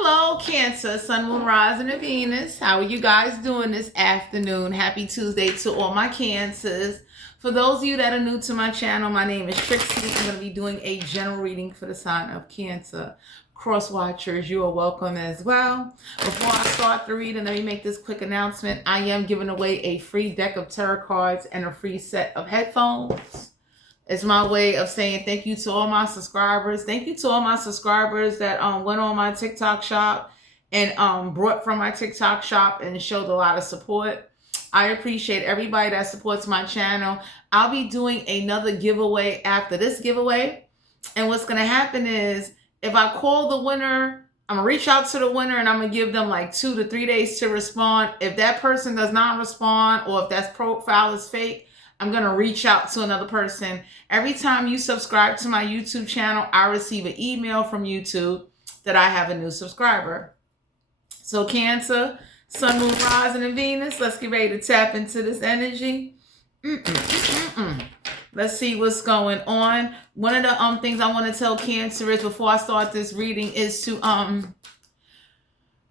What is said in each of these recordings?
Hello, Cancer, Sun, Moon, Rising, and Venus. How are you guys doing this afternoon? Happy Tuesday to all my Cancers. For those of you that are new to my channel, my name is Trixie. I'm going to be doing a general reading for the sign of Cancer. Cross watchers, you are welcome as well. Before I start the reading, let me make this quick announcement. I am giving away a free deck of tarot cards and a free set of headphones. It's my way of saying thank you to all my subscribers. Thank you to all my subscribers that went on my TikTok shop and brought from my TikTok shop and showed a lot of support. I appreciate everybody that supports my channel. I'll be doing another giveaway after this giveaway. And what's going to happen is if I call the winner, I'm going to reach out to the winner and I'm going to give them like 2 to 3 days to respond. If that person does not respond or if that profile is fake, I'm going to reach out to another person. Every time you subscribe to my YouTube channel, I receive an email from YouTube that I have a new subscriber. So Cancer, Sun, Moon, Rising, and Venus, let's get ready to tap into this energy. Let's see what's going on. One of the things I want to tell Cancer is before I start this reading is to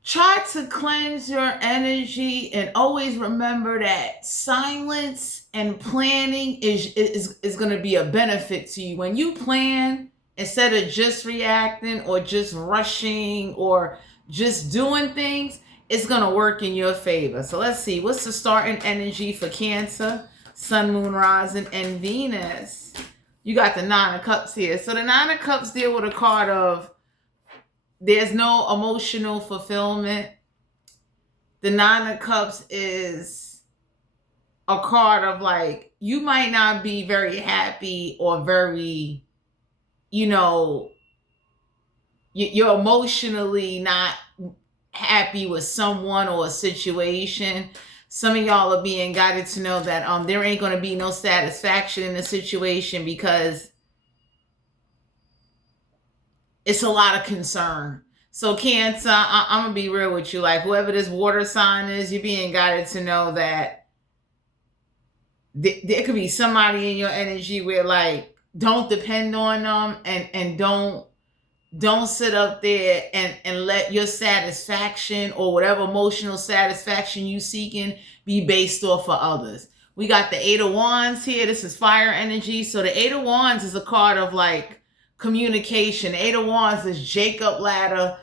try to cleanse your energy and always remember that silence and planning is going to be a benefit to you. When you plan, instead of just reacting or just rushing or just doing things, it's going to work in your favor. So let's see. What's the starting energy for Cancer, Sun, Moon, Rising, and Venus? You got the Nine of Cups here. So the Nine of Cups deal with a card of there's no emotional fulfillment. The Nine of Cups is a card of like, you might not be very happy or very, you're emotionally not happy with someone or a situation. Some of y'all are being guided to know that there ain't going to be no satisfaction in the situation because it's a lot of concern. So Cancer, I'm going to be real with you. Like whoever this water sign is, you're being guided to know that there could be somebody in your energy where like, don't depend on them and don't sit up there and let your satisfaction or whatever emotional satisfaction you seeking be based off of others. We got the Eight of Wands here. This is fire energy. So the Eight of Wands is a card of like communication. Eight of Wands is Jacob ladder,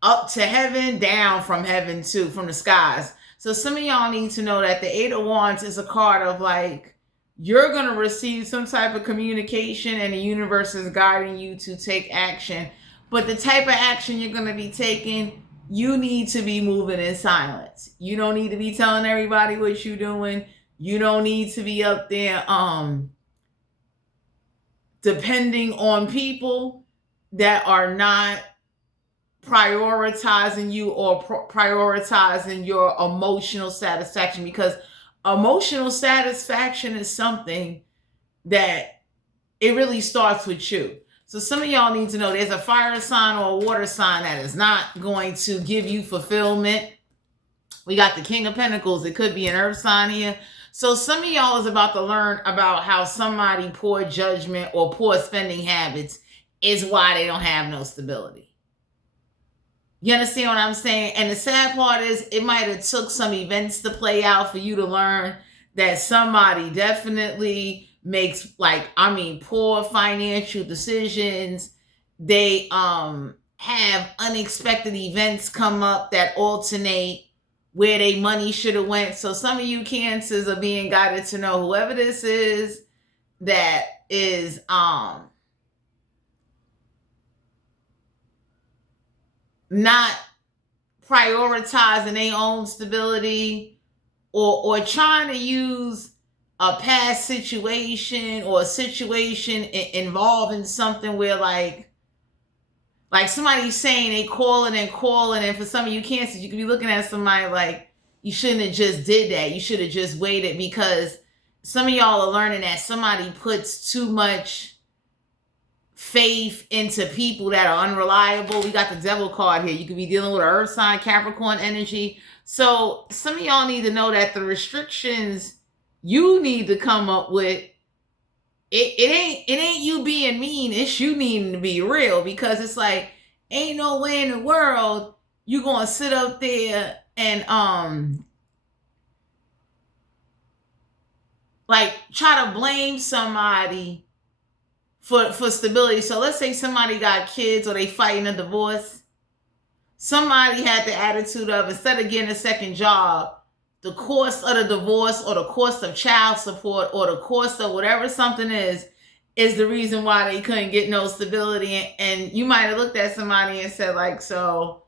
up to heaven, down from heaven too, from the skies. So some of y'all need to know that the Eight of Wands is a card of like, you're going to receive some type of communication and the universe is guiding you to take action. But the type of action you're going to be taking, you need to be moving in silence. You don't need to be telling everybody what you're doing. You don't need to be up there depending on people that are not prioritizing you or prioritizing your emotional satisfaction, because emotional satisfaction is something that it really starts with you. So some of y'all need to know there's a fire sign or a water sign that is not going to give you fulfillment. We got the King of Pentacles. It could be an earth sign here. So some of y'all is about to learn about how somebody poor judgment or poor spending habits is why they don't have no stability. You understand what I'm saying? And the sad part is it might have took some events to play out for you to learn that somebody definitely makes poor financial decisions. They have unexpected events come up that alternate where they money should have went. So some of you Cancers are being guided to know whoever this is that is not prioritizing their own stability or trying to use a past situation or a situation involving something where like somebody's saying they calling, and for some of you Cancers, you could be looking at somebody like, you shouldn't have just did that. You should have just waited, because some of y'all are learning that somebody puts too much faith into people that are unreliable. We got the Devil card here. You could be dealing with an earth sign, Capricorn energy. So some of y'all need to know that the restrictions you need to come up with, it ain't you being mean, it's you needing to be real, because it's like, ain't no way in the world you gonna sit up there and like try to blame somebody for stability. So let's say somebody got kids or they fighting a divorce. Somebody had the attitude of, instead of getting a second job, the cost of the divorce or the cost of child support or the cost of whatever something is the reason why they couldn't get no stability. And you might have looked at somebody and said, like, so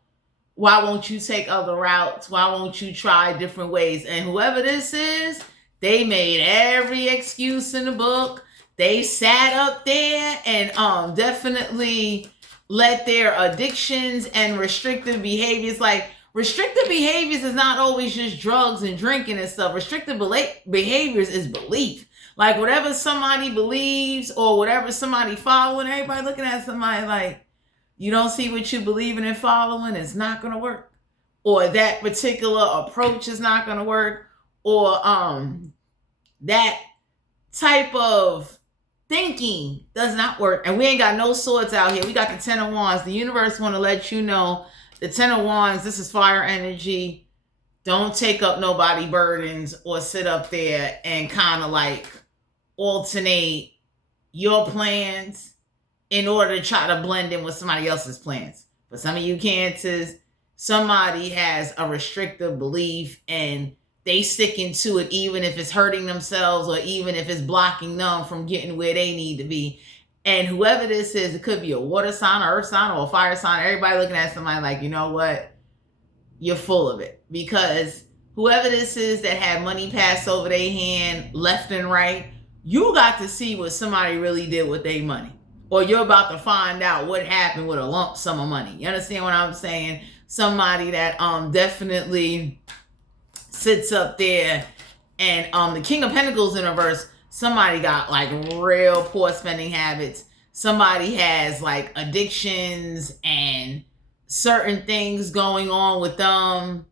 why won't you take other routes? Why won't you try different ways? And whoever this is, they made every excuse in the book. They sat up there and definitely let their addictions and restrictive behaviors, like restrictive behaviors is not always just drugs and drinking and stuff. Restrictive behaviors is belief. Like whatever somebody believes or whatever somebody following, everybody looking at somebody like, you don't see what you believe in and following, it's not going to work. Or that particular approach is not going to work. Or that type of thinking does not work. And we ain't got no swords out here. We got the 10 of Wands. The universe want to let you know the 10 of Wands, this is fire energy. Don't take up nobody burdens or sit up there and kind of like alternate your plans in order to try to blend in with somebody else's plans. For some of you Cancers, somebody has a restrictive belief and they sticking to it even if it's hurting themselves or even if it's blocking them from getting where they need to be. And whoever this is, it could be a water sign, or earth sign, or a fire sign. Everybody looking at somebody like, you know what? You're full of it. Because whoever this is that had money pass over their hand left and right, you got to see what somebody really did with their money. Or you're about to find out what happened with a lump sum of money. You understand what I'm saying? Somebody that definitely sits up there and the King of Pentacles in reverse, somebody got like real poor spending habits. Somebody has like addictions and certain things going on with them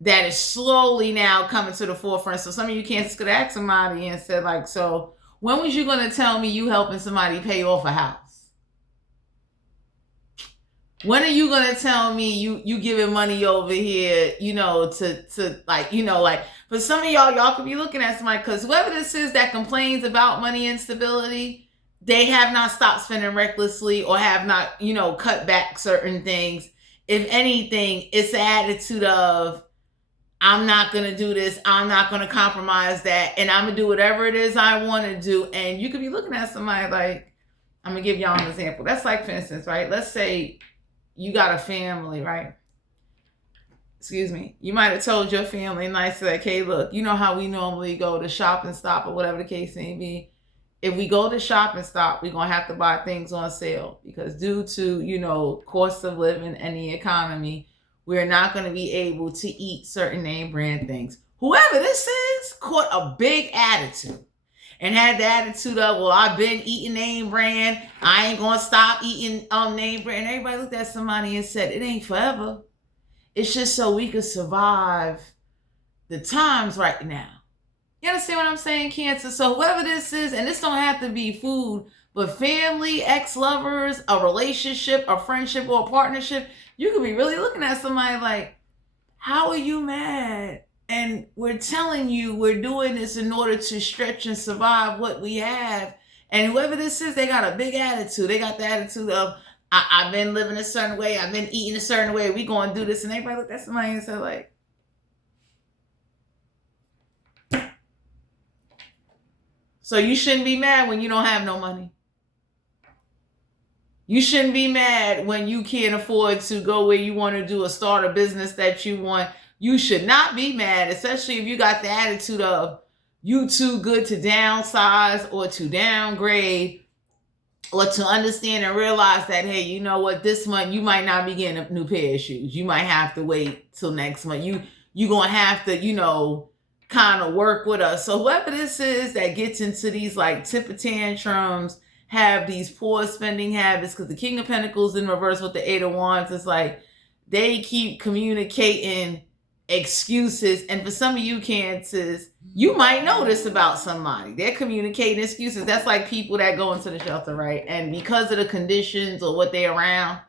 that is slowly now coming to the forefront. So some of you Cancers could ask somebody and said like, so when was you going to tell me you helping somebody pay off a house? When are you going to tell me you giving money over here, you know, to like, you know, like for some of y'all could be looking at somebody, because whoever this is that complains about money instability, they have not stopped spending recklessly or have not, you know, cut back certain things. If anything, it's the attitude of, I'm not going to do this. I'm not going to compromise that. And I'm going to do whatever it is I want to do. And you could be looking at somebody like, I'm going to give y'all an example. That's like, for instance, right? Let's say you got a family, right? Excuse me. You might have told your family nice, like, hey, look, you know how we normally go to Shop and Stop or whatever the case may be. If we go to Shop and Stop, we're going to have to buy things on sale because due to, you know, cost of living and the economy, we're not going to be able to eat certain name brand things. Whoever this is caught a big attitude and had the attitude of, well, I've been eating name brand. I ain't going to stop eating name brand. And everybody looked at somebody and said, it ain't forever. It's just so we could survive the times right now. You understand what I'm saying, Cancer? So whoever this is, and this don't have to be food, but family, ex-lovers, a relationship, a friendship, or a partnership, you could be really looking at somebody like, how are you mad? And we're telling you we're doing this in order to stretch and survive what we have. And whoever this is, they got a big attitude. They got the attitude of, I've been living a certain way. I've been eating a certain way. We going to do this. And everybody looked at somebody and said like, so you shouldn't be mad when you don't have no money. You shouldn't be mad when you can't afford to go where you want to do or start a business that you want. You should not be mad, especially if you got the attitude of you too good to downsize or to downgrade or to understand and realize that, hey, you know what, this month you might not be getting a new pair of shoes. You might have to wait till next month. You going to have to, you know, kind of work with us. So whoever this is that gets into these like temper tantrums, have these poor spending habits, because the King of Pentacles in reverse with the Eight of Wands, it's like they keep communicating excuses. And for some of you Cancers, you might know this about somebody. They're communicating excuses. That's like people that go into the shelter, right? And because of the conditions or what they're around,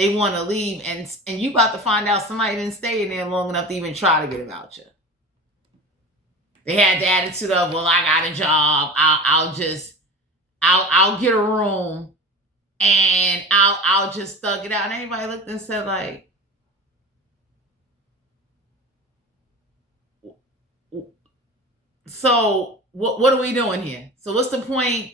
they want to leave, and you about to find out somebody didn't stay in there long enough to even try to get a voucher. They had the attitude of, well, I got a job. I'll get a room and I'll just thug it out. And everybody looked and said, like, so what are we doing here? So what's the point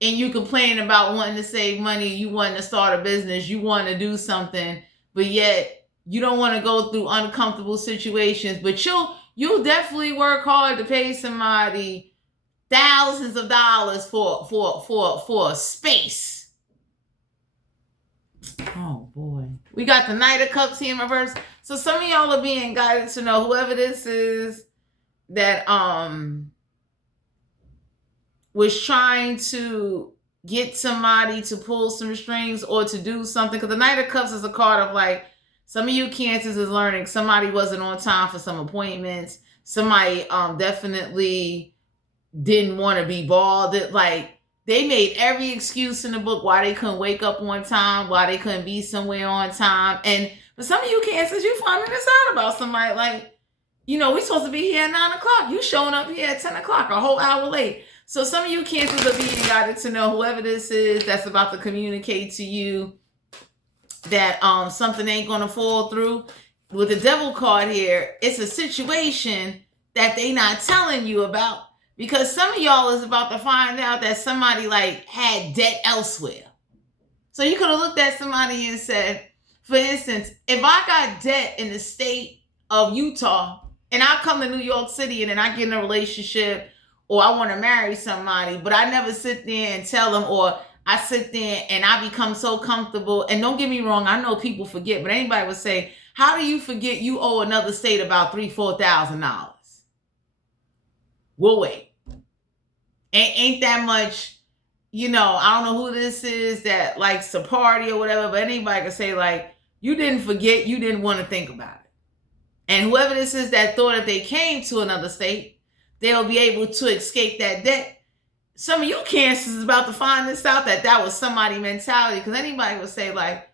in you complaining about wanting to save money, you wanting to start a business, you want to do something, but yet you don't want to go through uncomfortable situations, but you'll definitely work hard to pay somebody thousands of dollars for a space. Oh boy. We got the Knight of Cups here in reverse. So some of y'all are being guided to know, whoever this is that was trying to get somebody to pull some strings or to do something. Because the Knight of Cups is a card of, like, some of you Cancers is learning somebody wasn't on time for some appointments. Somebody definitely didn't want to be bald. Like, they made every excuse in the book why they couldn't wake up on time, why they couldn't be somewhere on time. And for some of you Cancers, you finding this out about somebody. Like, you know, we're supposed to be here at 9 o'clock. You showing up here at 10 o'clock, a whole hour late. So some of you Cancers are being guided to know, whoever this is that's about to communicate to you that something ain't gonna fall through. With the Devil card here, it's a situation that they not telling you about, because some of y'all is about to find out that somebody, like, had debt elsewhere. So you could have looked at somebody and said, for instance, if I got debt in the state of Utah and I come to New York City and then I get in a relationship, or I want to marry somebody, but I never sit there and tell them, or I sit there and I become so comfortable. And don't get me wrong, I know people forget, but anybody would say, how do you forget you owe another state about $3,000-$4,000? We'll wait. Ain't that much, you know. I don't know who this is that likes to party or whatever, but anybody can say, like, you didn't forget, you didn't want to think about it. And whoever this is that thought if they came to another state, they'll be able to escape that debt. Some of you Cancers is about to find this out, that was somebody mentality. Because anybody would say, like,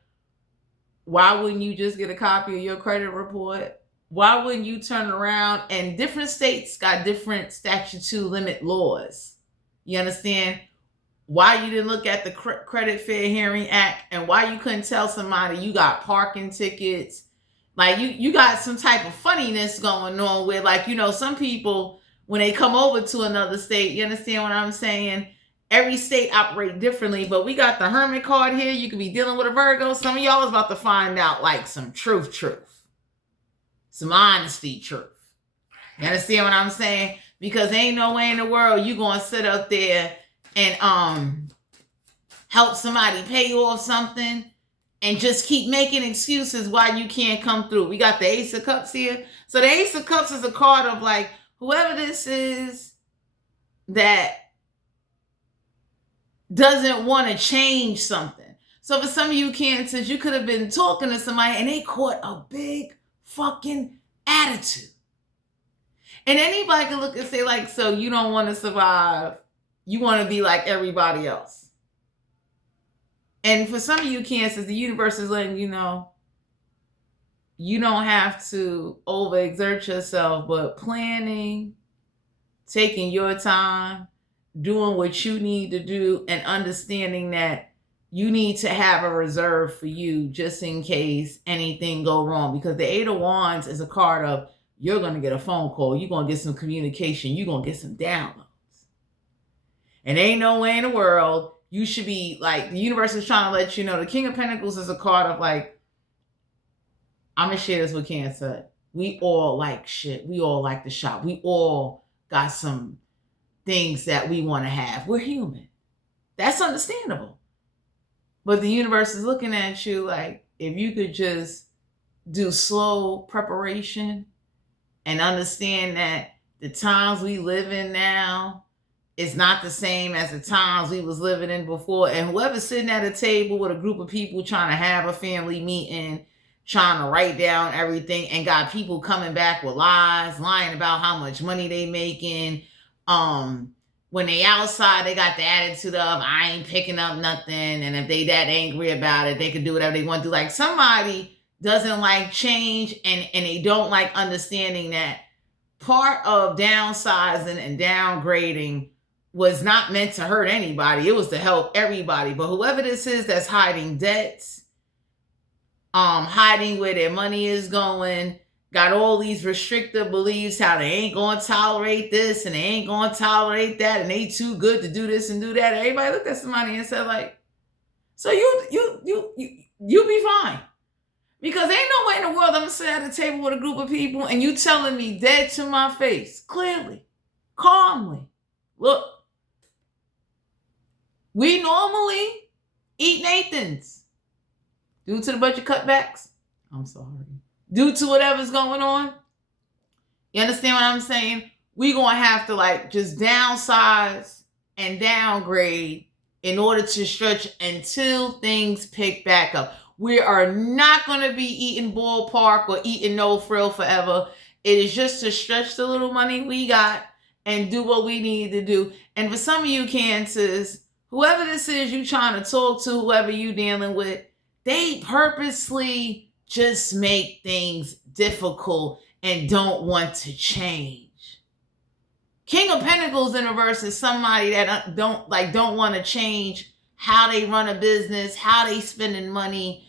why wouldn't you just get a copy of your credit report? Why wouldn't you turn around? And different states got different statute limit laws. You understand? Why you didn't look at the Credit Fair Hearing Act, and why you couldn't tell somebody you got parking tickets. Like, you got some type of funniness going on with, like, you know, some people, when they come over to another state, you understand what I'm saying? Every state operate differently, but we got the Hermit card here. You could be dealing with a Virgo. Some of y'all is about to find out, like, some truth. Some honesty truth. You understand what I'm saying? Because ain't no way in the world you going to sit up there and help somebody pay off something and just keep making excuses why you can't come through. We got the Ace of Cups here. So the Ace of Cups is a card of, like, whoever this is that doesn't want to change something. So for some of you Cancers, you could have been talking to somebody and they caught a big fucking attitude. And anybody can look and say, like, so you don't want to survive. You want to be like everybody else. And for some of you Cancers, the universe is letting you know, you don't have to overexert yourself, but planning, taking your time, doing what you need to do, and understanding that you need to have a reserve for you just in case anything go wrong. Because the Eight of Wands is a card of, you're going to get a phone call, you're going to get some communication, you're going to get some downloads. And ain't no way in the world you should be, like, the universe is trying to let you know. The King of Pentacles is a card of, like, I'm going to share this with Cancer. We all like shit. We all like to shop. We all got some things that we want to have. We're human. That's understandable. But the universe is looking at you like, if you could just do slow preparation and understand that the times we live in now is not the same as the times we was living in before. And whoever's sitting at a table with a group of people trying to have a family meeting, trying to write down everything, and got people coming back with lies, lying about how much money they making, when they outside, they got the attitude of, I ain't picking up nothing. And if they that angry about it, they can do whatever they want to do. Like somebody doesn't like change and they don't like understanding that part of downsizing and downgrading was not meant to hurt anybody. It was to help everybody. But whoever this is that's hiding debts, hiding where their money is going, got all these restrictive beliefs how they ain't gonna tolerate this and they ain't gonna tolerate that and they too good to do this and do that. Everybody looked at somebody and said, like, so you be fine. Because ain't no way in the world I'm gonna sit at a table with a group of people and you telling me dead to my face, clearly, calmly, look, we normally eat Nathan's. Due to the budget cutbacks, I'm sorry. Due to whatever's going on, you understand what I'm saying? We're going to have to like just downsize and downgrade in order to stretch until things pick back up. We are not going to be eating ballpark or eating no frill forever. It is just to stretch the little money we got and do what we need to do. And for some of you cancers, whoever this is you trying to talk to, whoever you dealing with, they purposely just make things difficult and don't want to change. King of Pentacles in reverse is somebody that don't want to change how they run a business, how they spending money,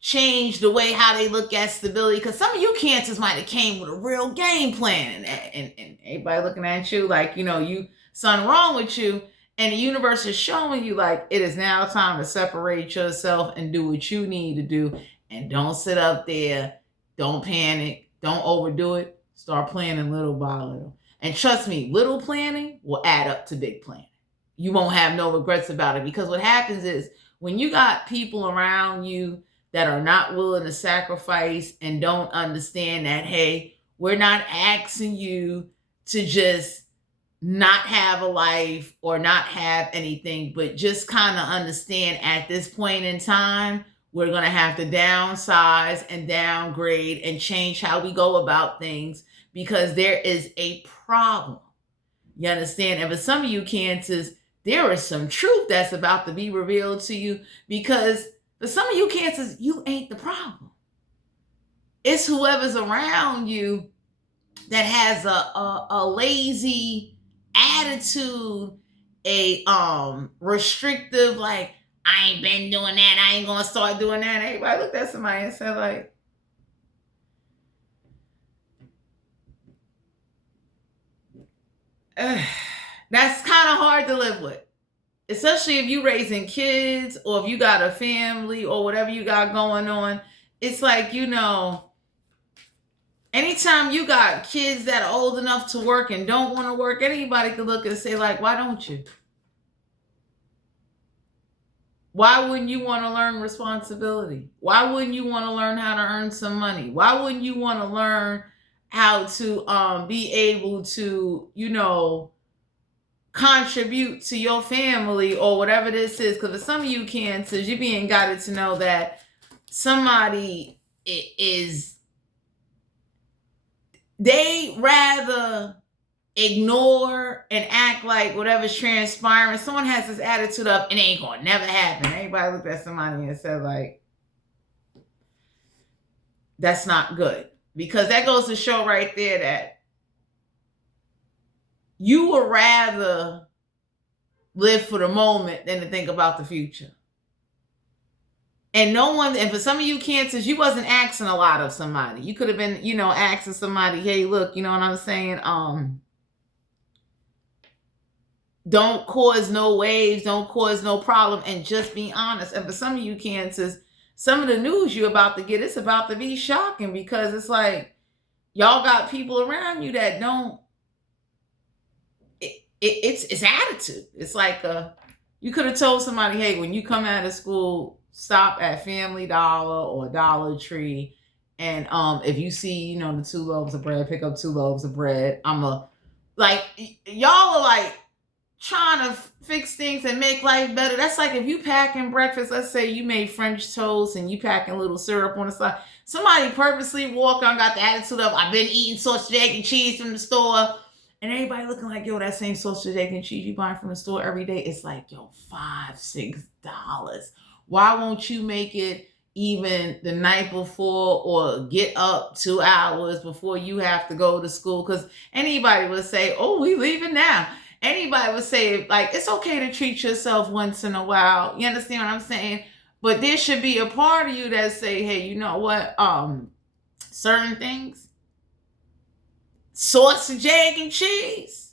change the way how they look at stability. Because some of you cancers might have came with a real game plan, and everybody looking at you like, you something wrong with you. And the universe is showing you like it is now time to separate yourself and do what you need to do. And don't sit up there. Don't panic. Don't overdo it. Start planning little by little. And trust me, little planning will add up to big planning. You won't have no regrets about it, because what happens is when you got people around you that are not willing to sacrifice and don't understand that, hey, we're not asking you to just not have a life or not have anything, but just kind of understand at this point in time, we're going to have to downsize and downgrade and change how we go about things because there is a problem. You understand? And for some of you cancers, there is some truth that's about to be revealed to you, because for some of you cancers, you ain't the problem. It's whoever's around you that has a lazy attitude, a restrictive, like, I ain't been doing that, I ain't gonna start doing that. Everybody looked at somebody and said, like, that's kind of hard to live with, especially if you raising kids or if you got a family or whatever you got going on. It's like, anytime you got kids that are old enough to work and don't want to work, anybody could look and say, like, why don't you? Why wouldn't you want to learn responsibility? Why wouldn't you want to learn how to earn some money? Why wouldn't you want to learn how to be able to, contribute to your family or whatever this is? Because for some of you cancers, you being guided to know that somebody is, they rather ignore and act like whatever's transpiring. Someone has this attitude of, it ain't gonna never happen. Everybody looked at somebody and said, like, that's not good. Because that goes to show right there that you would rather live for the moment than to think about the future. And and for some of you cancers, you wasn't asking a lot of somebody. You could have been, asking somebody, hey, look, you know what I'm saying? Don't cause no waves, don't cause no problem, and just be honest. And for some of you cancers, some of the news you're about to get, it's about to be shocking, because it's like, y'all got people around you that don't, it's attitude. It's like, you could have told somebody, hey, when you come out of school, stop at Family Dollar or Dollar Tree. And if you see, the 2 loaves of bread, pick up 2 loaves of bread. Y'all are like trying to fix things and make life better. That's like if you packing breakfast, let's say you made French toast and you packing little syrup on the side. Somebody purposely walked on, got the attitude of, I've been eating sausage, egg, and cheese from the store, and everybody looking like, yo, that same sausage, egg, and cheese you buying from the store every day, it's like, yo, $5-6. Why won't you make it even the night before, or get up 2 hours before you have to go to school? Because anybody would say, oh, we leaving now. Anybody would say, like, it's okay to treat yourself once in a while. You understand what I'm saying? But there should be a part of you that say, hey, you know what? Certain things, sausage, egg, and cheese.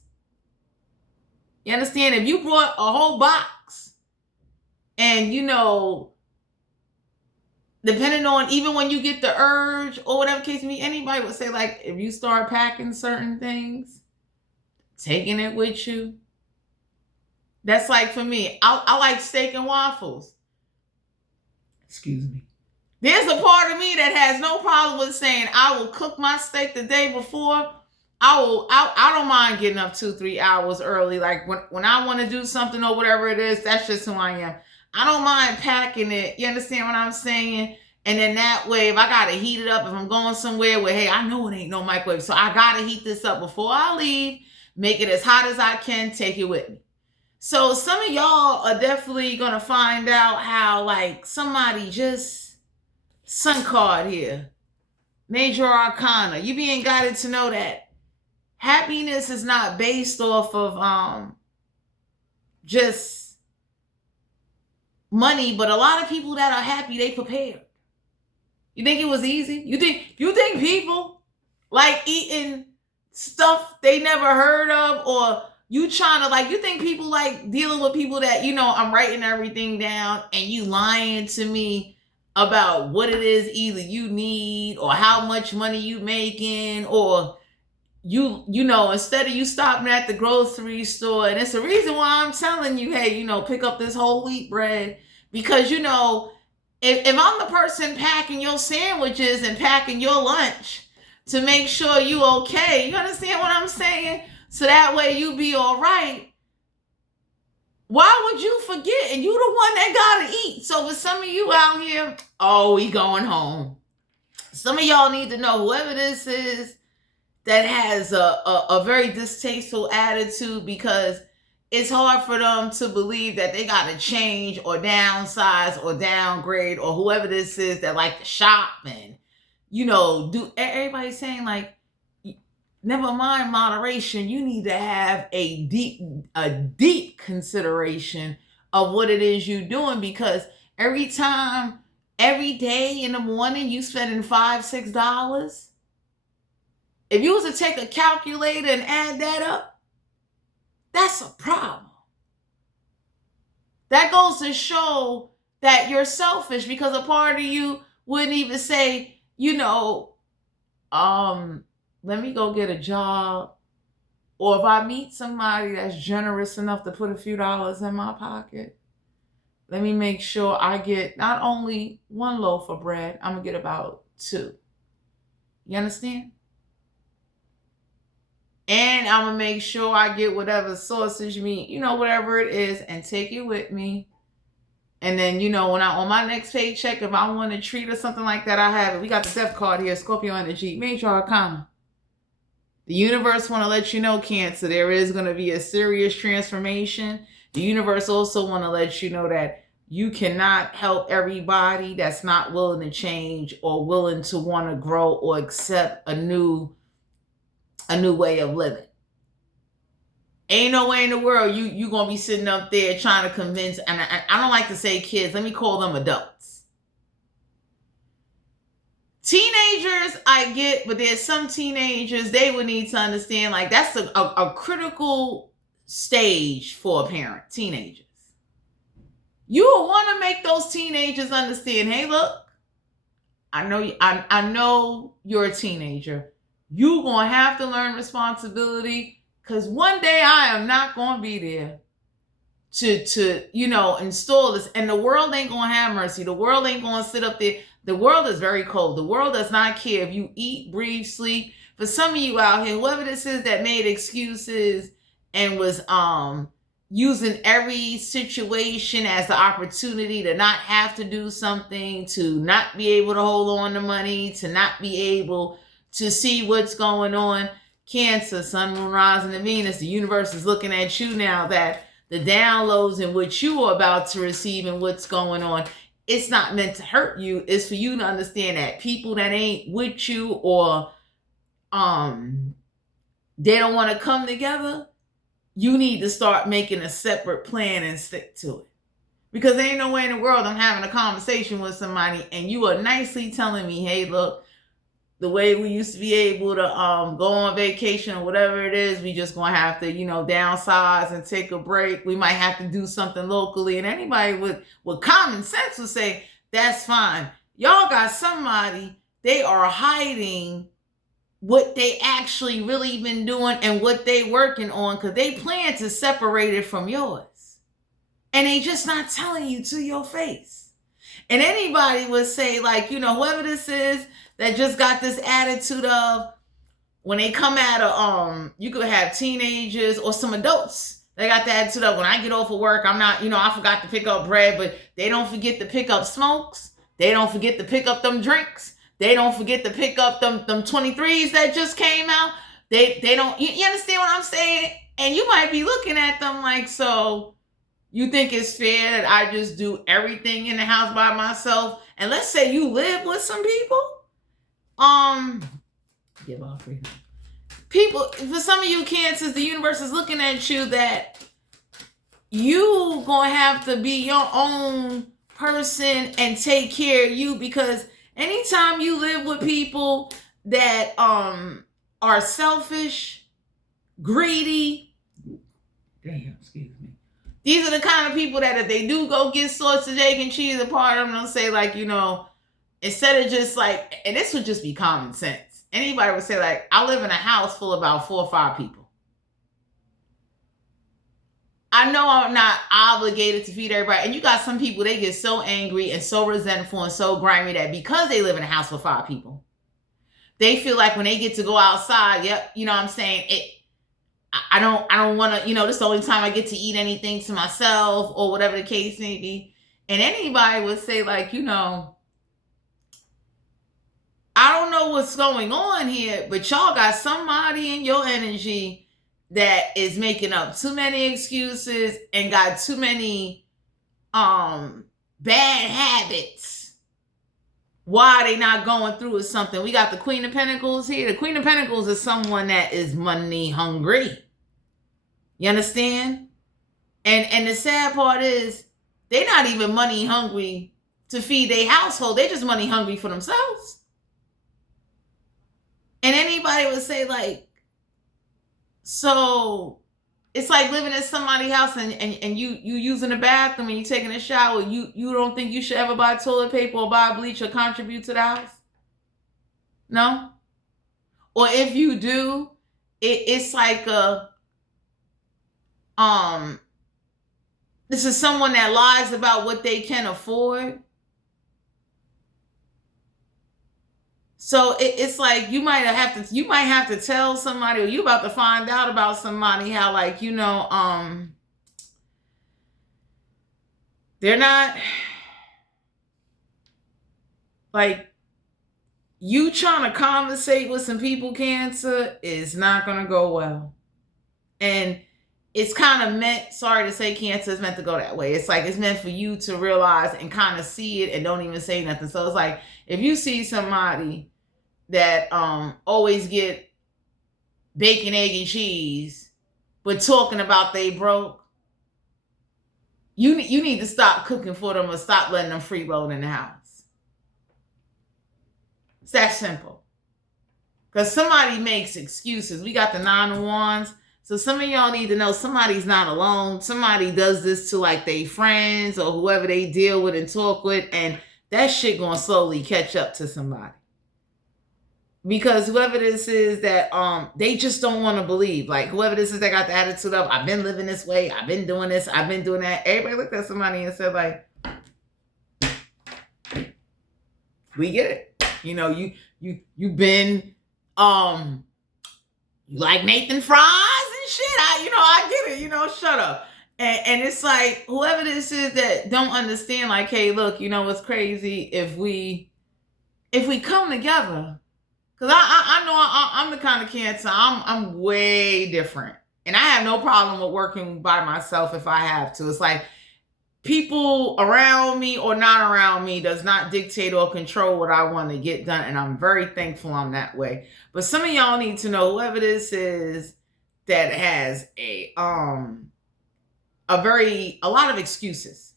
You understand? If you brought a whole box, and you know, depending on, even when you get the urge or whatever case may be, anybody would say, like, if you start packing certain things, taking it with you. That's like, for me, I like steak and waffles. Excuse me. There's a part of me that has no problem with saying I will cook my steak the day before. I don't mind getting up 2-3 hours early. Like when I want to do something or whatever it is, that's just who I am. I don't mind packing it. You understand what I'm saying? And then that way, if I got to heat it up, if I'm going somewhere where, hey, I know it ain't no microwave, so I got to heat this up before I leave, make it as hot as I can, take it with me. So some of y'all are definitely going to find out how, like, somebody just sun card here, major arcana. You being guided to know that happiness is not based off of just money, but a lot of people that are happy, they prepared. You think it was easy? You think people like eating stuff they never heard of, or you trying to, like, you think people like dealing with people that, you know, I'm writing everything down and you lying to me about what it is either you need or how much money you making, or you know, instead of you stopping at the grocery store. And it's the reason why I'm telling you, hey, you know, pick up this whole wheat bread, because, you know, if I'm the person packing your sandwiches and packing your lunch to make sure you okay, you understand what I'm saying? So that way you be all right. Why would you forget? And you the one that gotta eat. So for some of you out here, oh, we going home. Some of y'all need to know, whoever this is that has a very distasteful attitude, because it's hard for them to believe that they got to change or downsize or downgrade, or whoever this is that like to shop and, you know, do. Everybody's saying, like, never mind moderation, you need to have a deep consideration of what it is you're doing, because every day in the morning you spending $5-6. If you was to take a calculator and add that up, that's a problem. That goes to show that you're selfish, because a part of you wouldn't even say, you know, let me go get a job. Or if I meet somebody that's generous enough to put a few dollars in my pocket, let me make sure I get not only one loaf of bread, I'm going to get about 2. You understand? And I'm going to make sure I get whatever sausage meat, you know, whatever it is, and take it with me. And then, you know, when on my next paycheck, if I want a treat or something like that, I have it. We got the death card here, Scorpio energy, major arcana. The universe want to let you know, Cancer, there is going to be a serious transformation. The universe also want to let you know that you cannot help everybody that's not willing to change or willing to want to grow or accept a new way of living. Ain't no way in the world you gonna be sitting up there trying to convince, and I don't like to say kids, let me call them adults. Teenagers, I get, but there's some teenagers, they would need to understand, like, that's a critical stage for a parent, teenagers. You will want to make those teenagers understand, hey, look, I know you're a teenager. You're going to have to learn responsibility, because one day I am not going to be there to, you know, install this. And the world ain't going to have mercy. The world ain't going to sit up there. The world is very cold. The world does not care if you eat, breathe, sleep. For some of you out here, whoever this is that made excuses and was using every situation as the opportunity to not have to do something, to not be able to hold on to money, to not be able to see what's going on. Cancer, Sun, Moon, Rising, and Venus, the universe is looking at you now, that the downloads in what you are about to receive and what's going on, it's not meant to hurt you. It's for you to understand that people that ain't with you, or they don't want to come together, you need to start making a separate plan and stick to it. Because there ain't no way in the world I'm having a conversation with somebody and you are nicely telling me, hey, look, the way we used to be able to go on vacation or whatever it is, we just gonna have to, downsize and take a break. We might have to do something locally. And anybody with common sense would say, that's fine. Y'all got somebody, they are hiding what they actually really been doing and what they working on, because they plan to separate it from yours. And they just not telling you to your face. And anybody would say, like, whoever this is that just got this attitude of, when they come out of, you could have teenagers or some adults. They got the attitude of, when I get off of work, I'm not, I forgot to pick up bread, but they don't forget to pick up smokes. They don't forget to pick up them drinks. They don't forget to pick up them 23s that just came out. They don't, you understand what I'm saying? And you might be looking at them like, so you think it's fair that I just do everything in the house by myself? And let's say you live with some people. Give off freedom. People, for some of you Cancers, the universe is looking at you that you gonna have to be your own person and take care of you, because anytime you live with people that are selfish, greedy, excuse me. These are the kind of people that if they do go get sausage, egg, and cheese apart, I'm gonna say, like, instead of just like, and this would just be common sense. Anybody would say, like, I live in a house full of about 4 or 5 people. I know I'm not obligated to feed everybody. And you got some people, they get so angry and so resentful and so grimy that because they live in a house with 5 people, they feel like when they get to go outside, what I'm saying, I don't want to, this is the only time I get to eat anything to myself, or whatever the case may be. And anybody would say, like, I don't know what's going on here, but y'all got somebody in your energy that is making up too many excuses and got too many bad habits. Why they not going through with something? We got the Queen of Pentacles here. The Queen of Pentacles is someone that is money hungry. You understand? And the sad part is, they're not even money hungry to feed their household. They're just money hungry for themselves. And anybody would say, like, so it's like living in somebody's house and you using the bathroom and you taking a shower. You don't think you should ever buy toilet paper or buy bleach or contribute to the house? No? Or if you do, it's like this is someone that lies about what they can afford. So it's like you might have to tell somebody, or you about to find out about somebody how, like, they're not, like, you trying to conversate with some people, Cancer, is not going to go well. And it's kind of meant, sorry to say, Cancer, it's meant to go that way. It's like, it's meant for you to realize and kind of see it and don't even say nothing. So it's like, if you see somebody that always get bacon, egg, and cheese, but talking about they broke, you need to stop cooking for them or stop letting them freeload in the house. It's that simple. Because somebody makes excuses. We got the 9 of Wands. So some of y'all need to know somebody's not alone. Somebody does this to, like, their friends or whoever they deal with and talk with, and that shit gonna slowly catch up to somebody. Because whoever this is that they just don't want to believe. Like, whoever this is that got the attitude of, I've been living this way, I've been doing this, I've been doing that. Everybody looked at somebody and said, like, we get it. You've been you like Nathan Fries and shit. I get it, shut up. And it's like, whoever this is that don't understand, like, hey, look, what's crazy, if we come together. Because I know I'm the kind of Cancer, I'm way different. And I have no problem with working by myself if I have to. It's like people around me or not around me does not dictate or control what I want to get done. And I'm very thankful I'm that way. But some of y'all need to know, whoever this is that has a lot of excuses.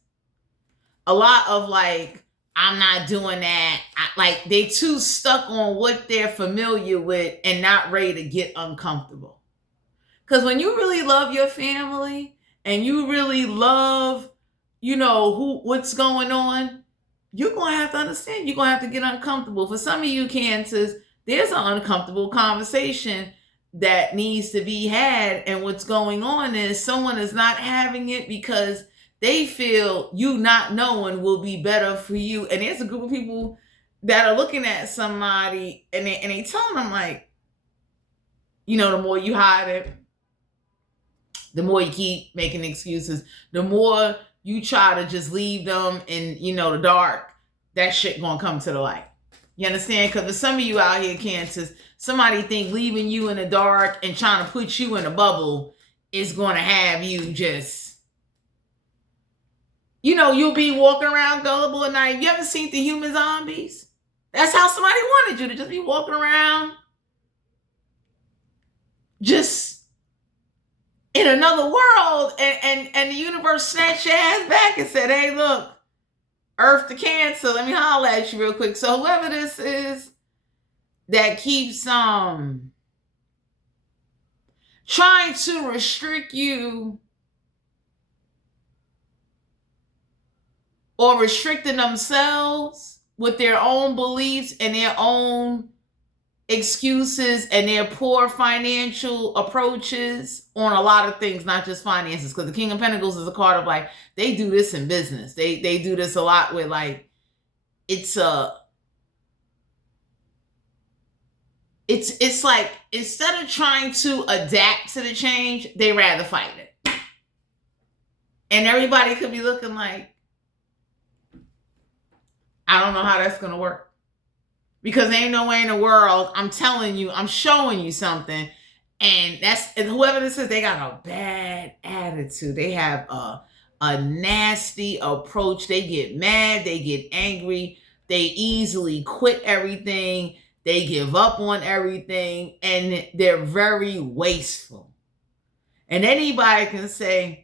A lot of like, I'm not doing that. Like they too stuck on what they're familiar with and not ready to get uncomfortable. Because when you really love your family and you really love, what's going on, you're going to have to understand. You're going to have to get uncomfortable. For some of you Cancers, there's an uncomfortable conversation that needs to be had. And what's going on is someone is not having it because they feel you not knowing will be better for you. And there's a group of people that are looking at somebody and they telling them like, the more you hide it, the more you keep making excuses, the more you try to just leave them in, the dark, that shit gonna come to the light. You understand? Because for some of you out here, Cancers, somebody think leaving you in the dark and trying to put you in a bubble is going to have you just, you'll be walking around gullible at night. You ever seen The Human Zombies? That's how somebody wanted you to just be walking around just in another world, and the universe snatched your ass back and said, hey, look, Earth to Cancer, let me holler at you real quick. So whoever this is that keeps trying to restrict you or restricting themselves with their own beliefs and their own excuses and their poor financial approaches on a lot of things, not just finances. Because the King of Pentacles is a card of like, they do this in business. They do this a lot with like, it's like, instead of trying to adapt to the change, they rather fight it. And everybody could be looking like, I don't know how that's going to work. Because there ain't no way in the world, I'm telling you, I'm showing you something. And whoever this is, they got a bad attitude. They have a nasty approach. They get mad. They get angry. They easily quit everything. They give up on everything. And they're very wasteful. And anybody can say,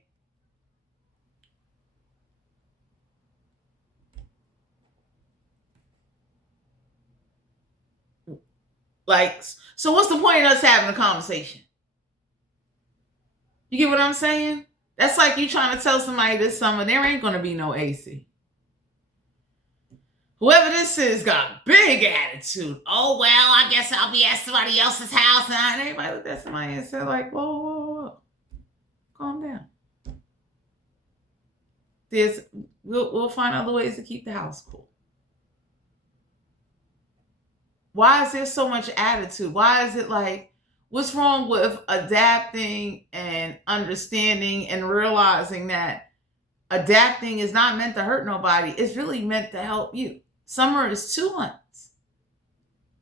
like, so what's the point of us having a conversation? You get what I'm saying? That's like you trying to tell somebody this summer, there ain't going to be no AC. Whoever this is got big attitude. Oh, well, I guess I'll be at somebody else's house. And everybody looked at somebody and said like, whoa, whoa, whoa. Calm down. We'll find other ways to keep the house cool. Why is there so much attitude? Why is it like, what's wrong with adapting and understanding and realizing that adapting is not meant to hurt nobody. It's really meant to help you. Summer is 2 months.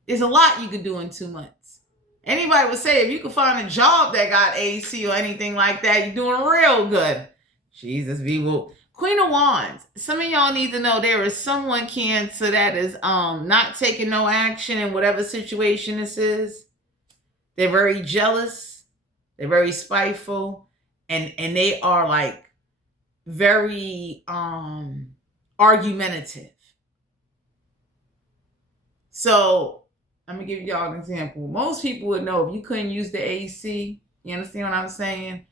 There's a lot you can do in 2 months. Anybody would say if you could find a job that got AC or anything like that, you're doing real good. Jesus, people. Queen of Wands. Some of y'all need to know there is someone, Cancer, that is not taking no action in whatever situation this is. They're very jealous. They're very spiteful. And they are like very argumentative. So I'm going to give y'all an example. Most people would know if you couldn't use the AC, you understand what I'm saying?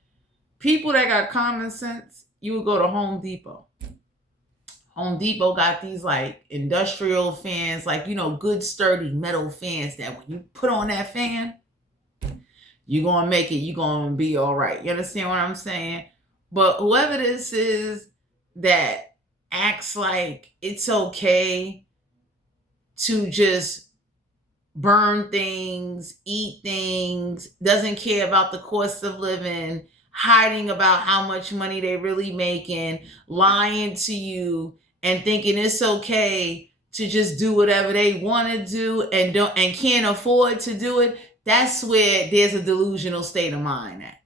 People that got common sense, you would go to Home Depot. Home Depot got these like industrial fans, like, good sturdy metal fans that when you put on that fan, you're going to make it, you're going to be all right. You understand what I'm saying? But whoever this is that acts like it's okay to just burn things, eat things, doesn't care about the cost of living, hiding about how much money they really making, lying to you, and thinking it's okay to just do whatever they want to do and can't afford to do it, that's where there's a delusional state of mind at.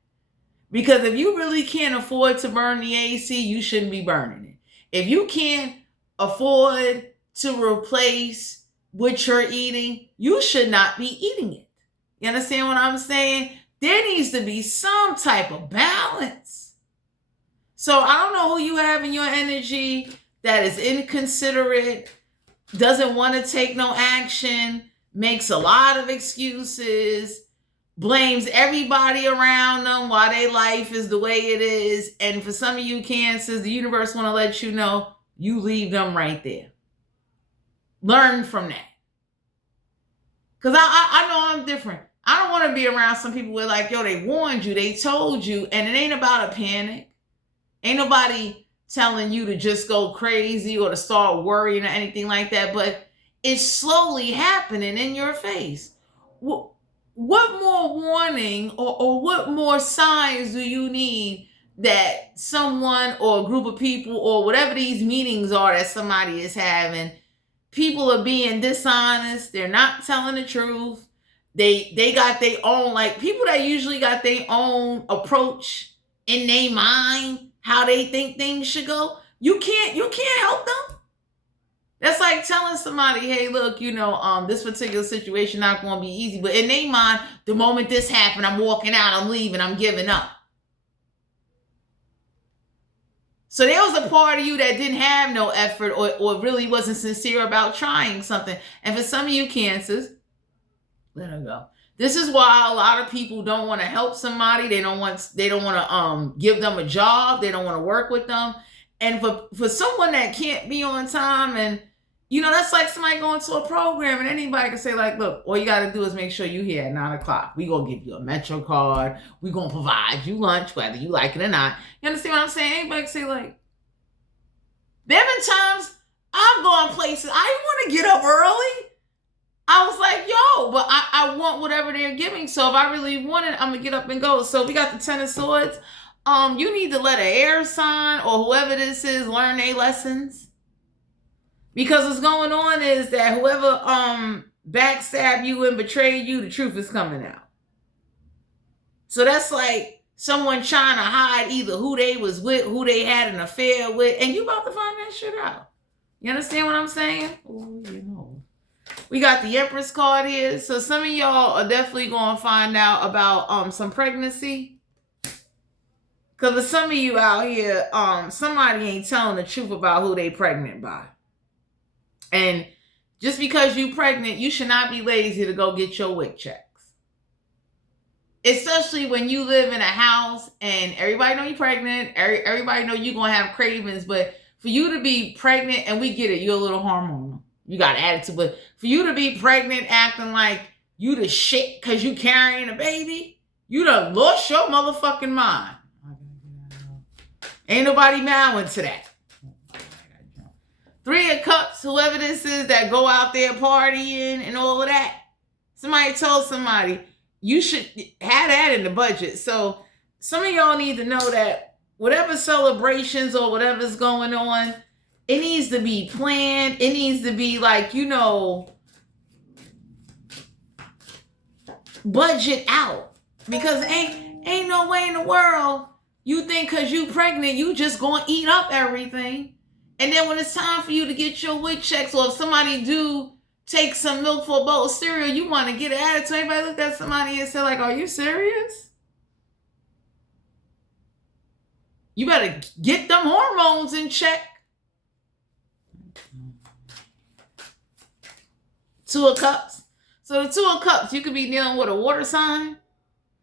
Because if you really can't afford to burn the AC, you shouldn't be burning it. If you can't afford to replace what you're eating, you should not be eating it. You understand what I'm saying? There needs to be some type of balance. So I don't know who you have in your energy that is inconsiderate, doesn't want to take no action, makes a lot of excuses, blames everybody around them while their life is the way it is. And for some of you Cancers, the universe want to let you know, you leave them right there. Learn from that. Because I know I'm different. I don't want to be around some people where like, yo, they warned you, they told you, and it ain't about a panic. Ain't nobody telling you to just go crazy or to start worrying or anything like that, but it's slowly happening in your face. What more warning or what more signs do you need that someone or a group of people or whatever these meetings are that somebody is having, people are being dishonest, they're not telling the truth, they got their own, like people that usually got their own approach in their mind, how they think things should go. You can't help them. That's like telling somebody, hey, look, this particular situation not going to be easy. But in their mind, the moment this happened, I'm walking out, I'm leaving, I'm giving up. So there was a part of you that didn't have no effort or really wasn't sincere about trying something. And for some of you Cancers, let her go. This is why a lot of people don't want to help somebody. They don't want to give them a job. They don't want to work with them. And for someone that can't be on time, and that's like somebody going to a program and anybody can say like, look, all you got to do is make sure you're here at 9:00. We're going to give you a Metro card. We're going to provide you lunch, whether you like it or not. You understand what I'm saying? Anybody can say like, there have been times I've gone places, I didn't want to get up early. I was like, yo, but I want whatever they're giving. So if I really want it, I'm going to get up and go. So we got the 10 of Swords. You need to let an air sign or whoever this is learn their lessons. Because what's going on is that whoever backstabbed you and betrayed you, the truth is coming out. So that's like someone trying to hide either who they was with, who they had an affair with, and you about to find that shit out. You understand what I'm saying? Oh, We got the Empress card here. So some of y'all are definitely going to find out about some pregnancy. Because for some of you out here, somebody ain't telling the truth about who they pregnant by. And just because you pregnant, you should not be lazy to go get your WIC checks. Especially when you live in a house and everybody know you're pregnant. Everybody know you're going to have cravings. But for you to be pregnant, and we get it, you're a little hormonal. You got attitude. But for you to be pregnant acting like you the shit because you carrying a baby, you done lost your motherfucking mind. Ain't nobody bowing to that. 3 of Cups, whoever this is that go out there partying and all of that. Somebody told somebody, you should have that in the budget. So some of y'all need to know that whatever celebrations or whatever's going on, it needs to be planned. It needs to be like, budget out. Because ain't no way in the world you think because you pregnant, you just going to eat up everything. And then when it's time for you to get your WIC checks, or if somebody do take some milk for a bowl of cereal, you want to get an attitude. Everybody look at somebody and say like, are you serious? You better get them hormones in check. 2 of Cups. So the 2 of Cups, you could be dealing with a water sign.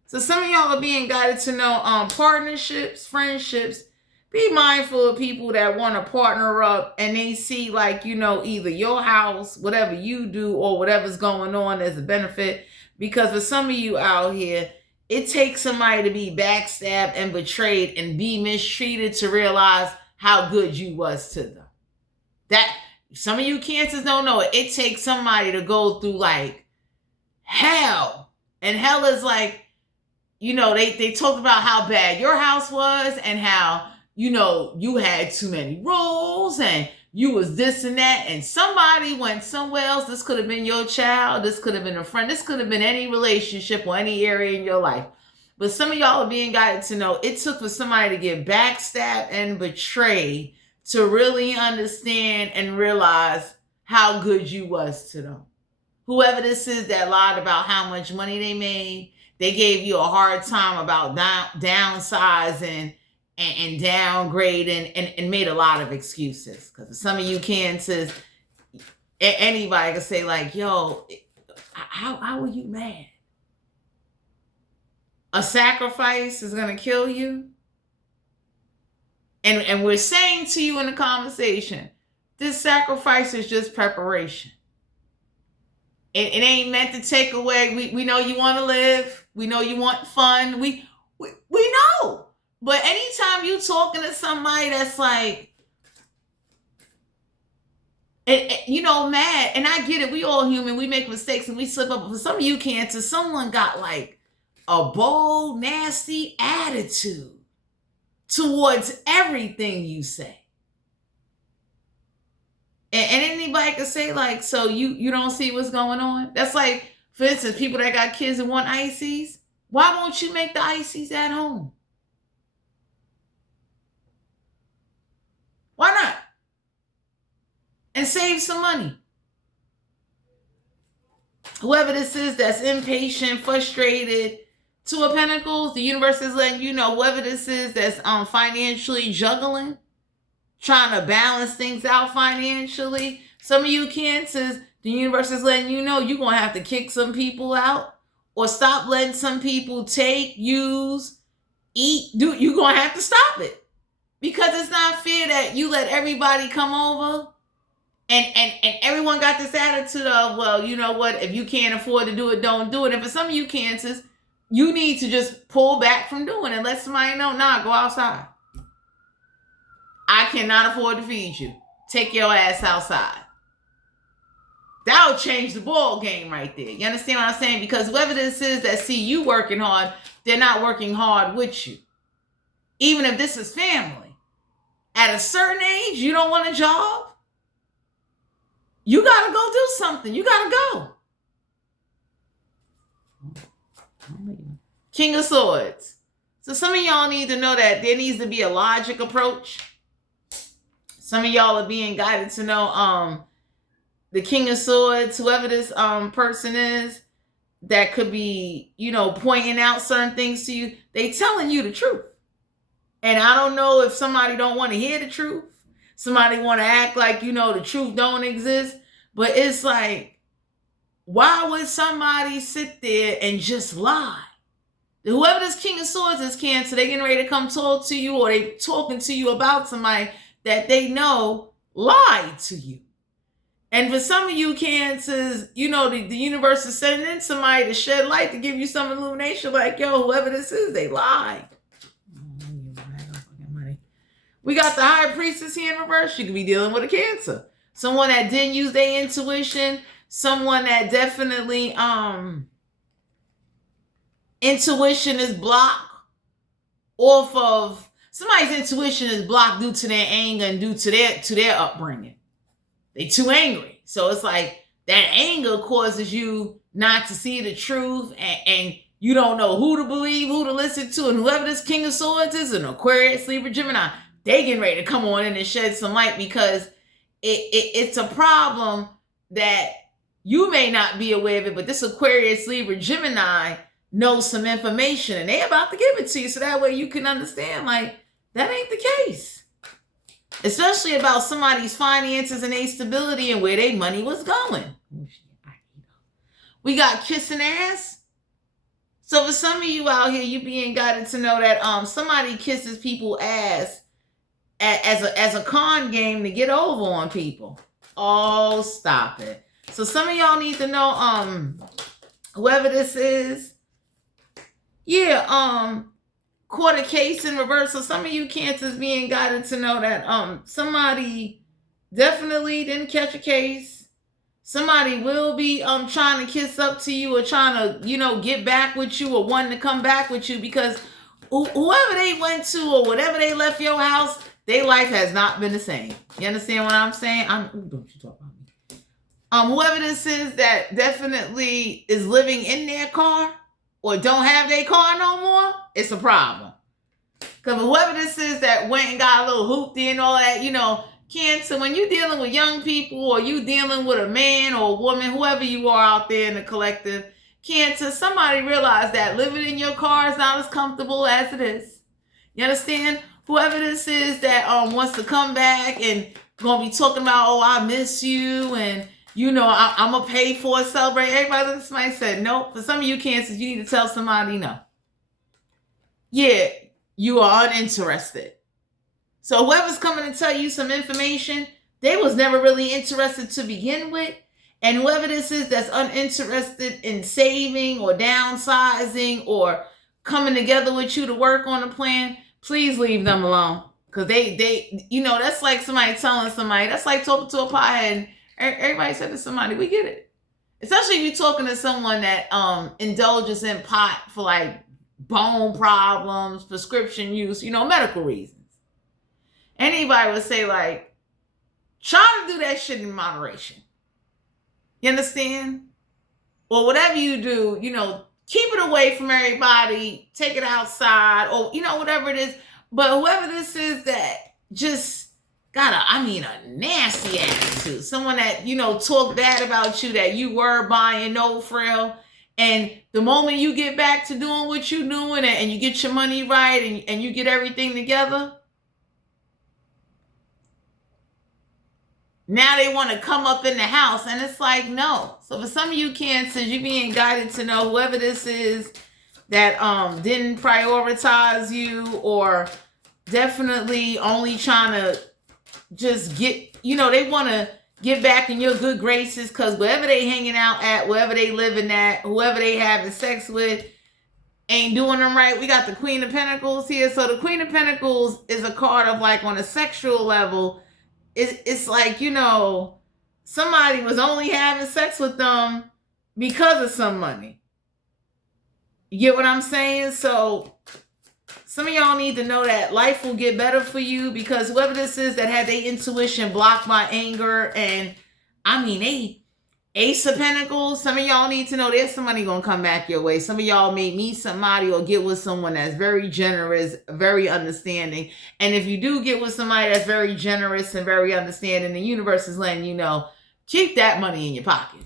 So some of y'all are being guided to know partnerships, friendships. Be mindful of people that want to partner up and they see like, either your house, whatever you do or whatever's going on as a benefit. Because for some of you out here, it takes somebody to be backstabbed and betrayed and be mistreated to realize how good you was to them. That some of you Cancers don't know it. It takes somebody to go through like hell. And hell is like, they talked about how bad your house was and how, you had too many rules and you was this and that, and somebody went somewhere else. This could have been your child. This could have been a friend. This could have been any relationship or any area in your life. But some of y'all are being guided to know it took for somebody to get backstabbed and betrayed to really understand and realize how good you was to them. Whoever this is that lied about how much money they made, they gave you a hard time about downsizing and downgrading and made a lot of excuses. Because some of you Cancers, anybody can say like, yo, how are you mad? A sacrifice is going to kill you? And we're saying to you in the conversation, this sacrifice is just preparation. It ain't meant to take away. We know you want to live. We know you want fun. We know. But anytime you talking to somebody that's like, mad, and I get it. We all human. We make mistakes and we slip up. But for some of you Cancers, someone got like a bold, nasty attitude towards everything you say. And anybody can say like, so you don't see what's going on? That's like, for instance, people that got kids and want ices. Why won't you make the ices at home? Why not? And save some money. Whoever this is that's impatient, frustrated, Two of Pentacles, the universe is letting you know, whoever this is that's financially juggling, trying to balance things out financially. Some of you Cancers, the universe is letting you know you're going to have to kick some people out or stop letting some people take, use, eat. You're going to have to stop it. Because it's not fair that you let everybody come over and everyone got this attitude of, well, you know what, if you can't afford to do it, don't do it. And for some of you Cancers, you need to just pull back from doing it. Let somebody know, nah, go outside. I cannot afford to feed you. Take your ass outside. That'll change the ball game right there. You understand what I'm saying? Because whoever this is that see you working hard, they're not working hard with you. Even if this is family. At a certain age, you don't want a job. You got to go do something. You got to go. King of Swords. So some of y'all need to know that there needs to be a logic approach. Some of y'all are being guided to know the King of Swords, whoever this person is that could be, pointing out certain things to you, they telling you the truth. And I don't know if somebody don't want to hear the truth. Somebody want to act like, the truth don't exist. But it's like, why would somebody sit there and just lie? Whoever this King of Swords is Cancer, they getting ready to come talk to you, or they talking to you about somebody that they know lied to you. And for some of you Cancers, the universe is sending in somebody to shed light, to give you some illumination, like, yo, whoever this is, they lied. We got the High Priestess here in reverse. You could be dealing with a Cancer. Someone that didn't use their intuition. Someone that definitely intuition is blocked off of, somebody's intuition is blocked due to their anger and due to their upbringing. They too angry. So it's like that anger causes you not to see the truth, and you don't know who to believe, who to listen to. And whoever this King of Swords is, an Aquarius, Libra, Gemini, they getting ready to come on in and shed some light, because it's a problem that you may not be aware of it, but this Aquarius, Libra, Gemini knows some information, and they about to give it to you, so that way you can understand, like, that ain't the case. Especially about somebody's finances and their stability and where their money was going. We got kissing ass. So for some of you out here, you being guided to know that somebody kisses people's ass as a con game to get over on people. Oh, stop it. So some of y'all need to know whoever this is. Yeah, caught a case in reverse. So some of you Cancers being guided to know that somebody definitely didn't catch a case. Somebody will be trying to kiss up to you, or trying to, get back with you, or wanting to come back with you, because whoever they went to or whatever they left your house, their life has not been the same. You understand what I'm saying? Don't you talk about me. Whoever this is that definitely is living in their car or don't have their car no more, it's a problem. Because whoever this is that went and got a little hoopty and all that, Cancer, when you're dealing with young people or you dealing with a man or a woman, whoever you are out there in the collective, Cancer, somebody realize that living in your car is not as comfortable as it is. You understand? Whoever this is that wants to come back and gonna be talking about, oh, I miss you, and I'm gonna pay for a celebrate. Everybody looks at somebody said, no. For some of you Cancers, you need to tell somebody no. Yeah, you are uninterested. So whoever's coming to tell you some information, they was never really interested to begin with. And whoever this is that's uninterested in saving or downsizing or coming together with you to work on a plan, please leave them alone. Because they that's like somebody telling somebody, that's like talking to a pothead. Everybody said to somebody, we get it. Especially if you're talking to someone that indulges in pot for like bone problems, prescription use, medical reasons. Anybody would say, like, try to do that shit in moderation. You understand? Or whatever you do, keep it away from everybody, take it outside, or, whatever it is. But whoever this is that just got a nasty attitude, someone that, talk bad about you, that you were buying no frill, and the moment you get back to doing what you're doing and you get your money right and you get everything together, now they want to come up in the house, and it's like, no. So for some of you Cancers, you're being guided to know whoever this is that didn't prioritize you, or definitely only trying to just get, they want to get back in your good graces, because wherever they hanging out at, wherever they living at, whoever they having sex with ain't doing them right. We got the Queen of Pentacles here. So the Queen of Pentacles is a card of, like, on a sexual level, it's like, somebody was only having sex with them because of some money. You get what I'm saying? So some of y'all need to know that life will get better for you, because whoever this is that had their intuition blocked by anger, and Ace of Pentacles, some of y'all need to know there's somebody going to come back your way. Some of y'all may meet somebody or get with someone that's very generous, very understanding. And if you do get with somebody that's very generous and very understanding, the universe is letting you know, keep that money in your pocket.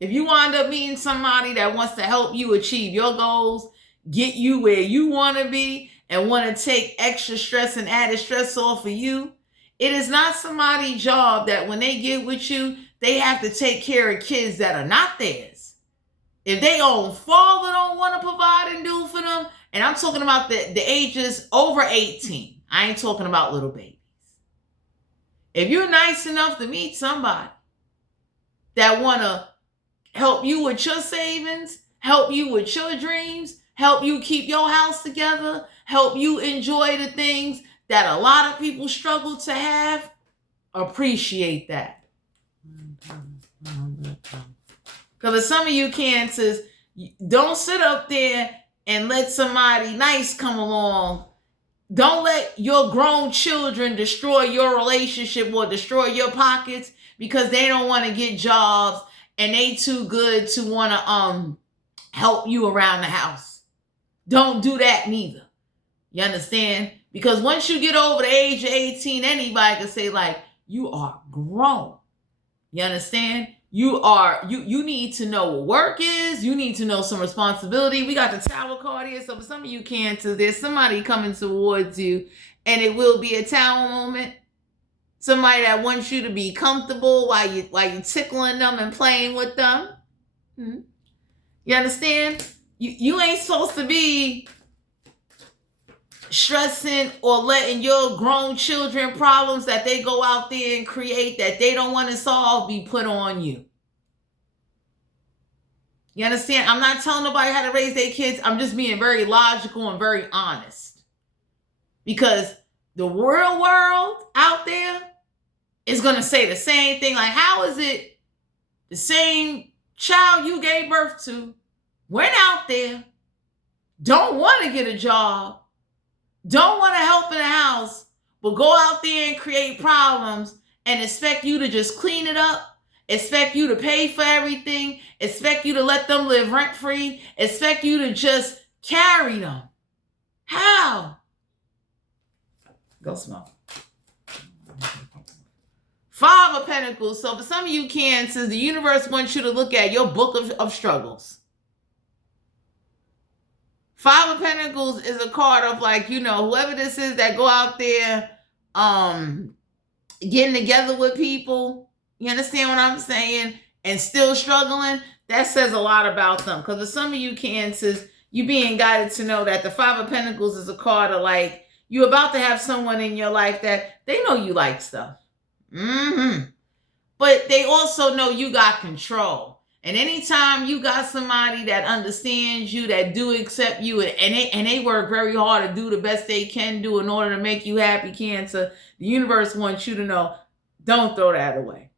If you wind up meeting somebody that wants to help you achieve your goals, get you where you want to be, and want to take extra stress and added stress off of you, it is not somebody's job that when they get with you, they have to take care of kids that are not theirs. If they own father don't want to provide and do for them, and I'm talking about the ages over 18. I ain't talking about little babies. If you're nice enough to meet somebody that want to help you with your savings, help you with your dreams, help you keep your house together, help you enjoy the things that a lot of people struggle to have, appreciate that. Because for some of you Cancers, don't sit up there and let somebody nice come along. Don't let your grown children destroy your relationship or destroy your pockets because they don't want to get jobs and they too good to want to help you around the house. Don't do that neither. You understand? Because once you get over the age of 18, anybody can say, like, you are grown. You understand? You need to know what work is. You need to know some responsibility. We got the Tower card here. So for some of you Cancers, there's somebody coming towards you, and it will be a Tower moment. Somebody that wants you to be comfortable while you tickling them and playing with them. You understand? You ain't supposed to be stressing or letting your grown children problems that they go out there and create that they don't want to solve be put on you. You understand? I'm not telling nobody how to raise their kids. I'm just being very logical and very honest. Because the real world out there is going to say the same thing. Like, how is it the same child you gave birth to went out there, don't want to get a job, don't want to help in the house, But go out there and create problems and expect you to just clean it up, expect you to pay for everything, expect you to let them live rent-free, expect you to just carry them. How? Go smoke. 5 of Pentacles. So for some of you Cancers, the universe wants you to look at your book of struggles. 5 of Pentacles is a card of like, you know, whoever this is that go out there getting together with people, you understand what I'm saying, and still struggling, that says a lot about them. Because for some of you Cancers, you being guided to know that the 5 of Pentacles is a card of like, you're about to have someone in your life that they know you like stuff. But they also know you got control. And anytime you got somebody that understands you, that do accept you, and they work very hard to do the best they can do in order to make you happy, Cancer, the universe wants you to know, don't throw that away.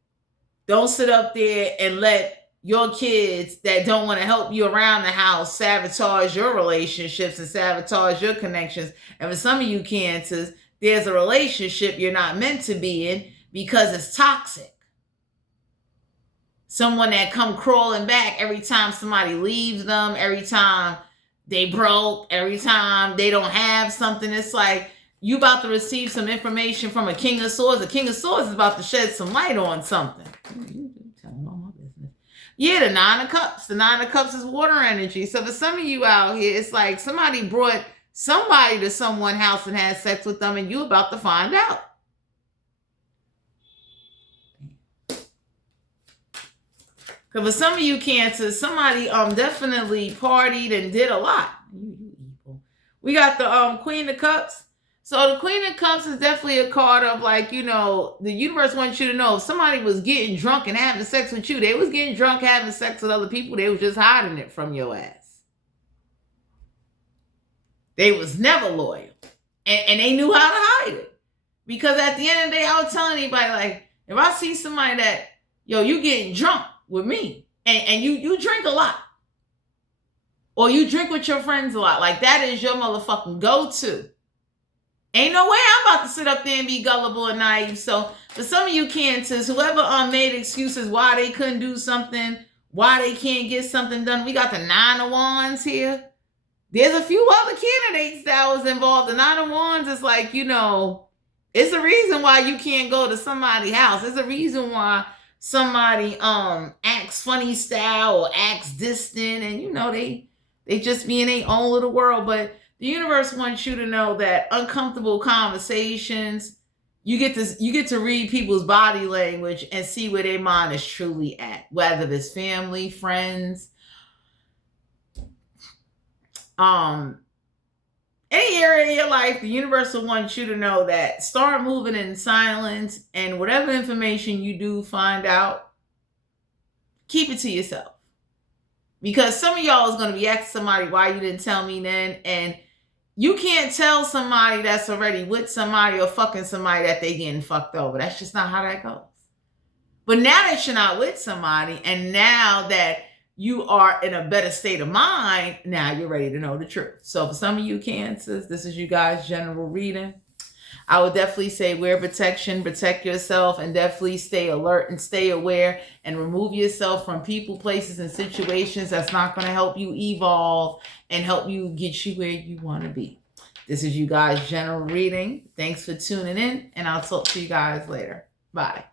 Don't sit up there and let your kids that don't want to help you around the house sabotage your relationships and sabotage your connections. And for some of you Cancers, there's a relationship you're not meant to be in because it's toxic. Someone that come crawling back every time somebody leaves them, every time they broke, every time they don't have something. It's like you about to receive some information from a King of Swords. The King of Swords is about to shed some light on something. Telling all my business. Yeah, the 9 of Cups. The 9 of Cups is water energy. So for some of you out here, it's like somebody brought somebody to someone's house and had sex with them, and you about to find out. Because for some of you Cancers, somebody definitely partied and did a lot. You evil. We got the Queen of Cups. So the Queen of Cups is definitely a card of like, you know, the universe wants you to know if somebody was getting drunk and having sex with you, they was getting drunk having sex with other people, they was just hiding it from your ass. They was never loyal. And they knew how to hide it. Because at the end of the day, I was telling anybody, like, if I see somebody that, yo, you getting drunk with me, and you drink a lot, or you drink with your friends a lot, like that is your motherfucking go-to. Ain't no way I'm about to sit up there and be gullible and naive. So for some of you Cancers, whoever made excuses why they couldn't do something, why they can't get something done, we got the 9 of Wands here. There's a few other candidates that was involved. The 9 of Wands is like, you know, it's a reason why you can't go to somebody's house. It's a reason why somebody acts funny style or acts distant, and you know they just be in their own little world. But the universe wants you to know that uncomfortable conversations, you get to read people's body language and see where their mind is truly at, whether it's family, friends, any area in your life. The universe will want you to know that start moving in silence, and whatever information you do find out, keep it to yourself. Because some of y'all is going to be asking somebody why you didn't tell me then, and you can't tell somebody that's already with somebody or fucking somebody that they getting fucked over. That's just not how that goes. But now that you're not with somebody, and now that you are in a better state of mind, now you're ready to know the truth. So for some of you Cancers, this is you guys' general reading. I would definitely say wear protection, protect yourself, and definitely stay alert and stay aware, and remove yourself from people, places, and situations that's not going to help you evolve and help you get you where you want to be. This is you guys' general reading. Thanks for tuning in, and I'll talk to you guys later. Bye.